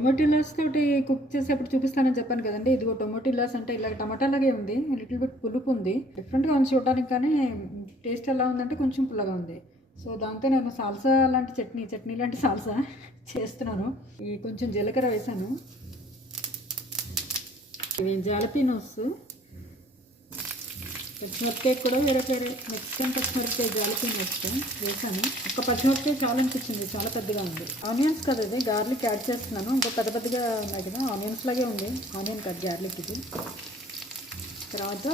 టొమాటోలాస్ తోటి కుక్ చేసేప్పుడు చూపిస్తానని చెప్పాను కదండి. ఇదిగో టొమాటోలాస్ అంటే ఇలా టమాటా లాగే ఉంది. లిటిల్ బిట్ పులుపు ఉంది. డిఫరెంట్గా ఉంది చూడడానికి కానీ టేస్ట్ ఎలా ఉందంటే కొంచెం పుల్లగా ఉంది. సో దాంతో నేను సాల్సా లాంటి చట్నీ చట్నీ లాంటి సాల్సా చేస్తున్నాను. ఈ కొంచెం జీలకర్ర వేసాను. ఇవి జాలపీనోస్. పచ్చిమిరపకాయ కూడా వేరే వేరే మెక్సికన్ పచ్చిమిరపకాయ జాలపీని వేస్తాం. వేసాను. ఒక పచ్చిమిరపకాయ చాలా అనిపించింది చాలా పెద్దగా ఉంది. ఆనియన్స్ కదా ఇది. గార్లిక్ యాడ్ చేస్తున్నాను. ఇంకా పెద్ద పెద్దగా ఉన్నాయి కదా. ఆనియన్స్ లాగే ఉంది. ఆనియన్ కట్ గార్లిక్ ఇది. తర్వాత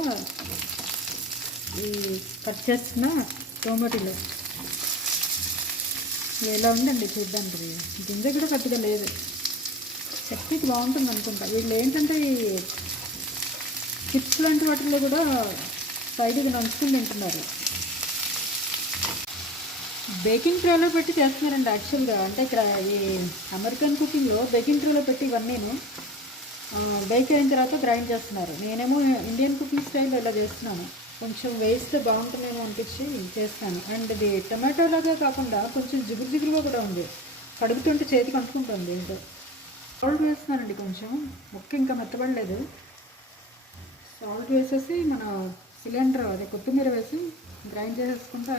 ఈ కట్ చేస్తున్న టొమాటోలు. ఎలా ఉందండి చూద్దానికి గింజ కూడా పెద్దగా లేదు. చట్నీకి బాగుంటుంది అనుకుంటా. వీళ్ళు ఏంటంటే ఈ చిప్స్ లాంటి వాటిల్లో కూడా సైడ్కి నంచుకుని తింటున్నారు. బేకింగ్ ట్రేలో పెట్టి చేస్తున్నారండి యాక్చువల్గా. అంటే ఇక్కడ ఈ అమెరికన్ కుకింగ్లో బేకింగ్ ట్రేలో పెట్టి ఇవన్నీను బేక్ అయిన తర్వాత గ్రైండ్ చేస్తున్నారు. నేనేమో ఇండియన్ కుకింగ్ స్టైల్లో ఇలా చేస్తున్నాను. కొంచెం వేస్తే బాగుంటుందేమో అనిపించి చేస్తాను. అండ్ ఇది టమాటోలాగా కాకుండా కొంచెం జిగురు జిగురుగా కూడా ఉంది. కడుగుతుంటే చేతికి అంటుకుంటుంది ఏంటో. సాల్ట్ వేస్తున్నానండి కొంచెం. ముక్క ఇంకా మెత్తబడలేదు. సాల్ట్ వేసేసి మన సిలిండర్ అదే కొత్తిమీర వేసి గ్రైండ్ చేసేసుకుంటే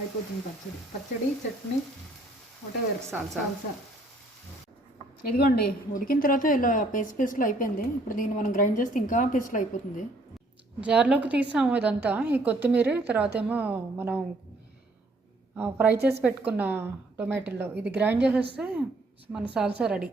అయిపోతుంది పచ్చడి. పచ్చడి చట్నీ ఒకటే సాల్సా. సాల్సా ఇదిగోండి ఉడికిన తర్వాత ఇలా పేస్ట్ పేస్ట్లో అయిపోయింది. ఇప్పుడు దీన్ని మనం గ్రైండ్ చేస్తే ఇంకా పేస్ట్లో అయిపోతుంది. జార్లోకి తీసాము ఇదంతా. ఈ కొత్తిమీర తర్వాత ఏమో మనం ఫ్రై చేసి పెట్టుకున్న టొమాటోలో. ఇది గ్రైండ్ చేసేస్తే మన సాల్సా రెడీ.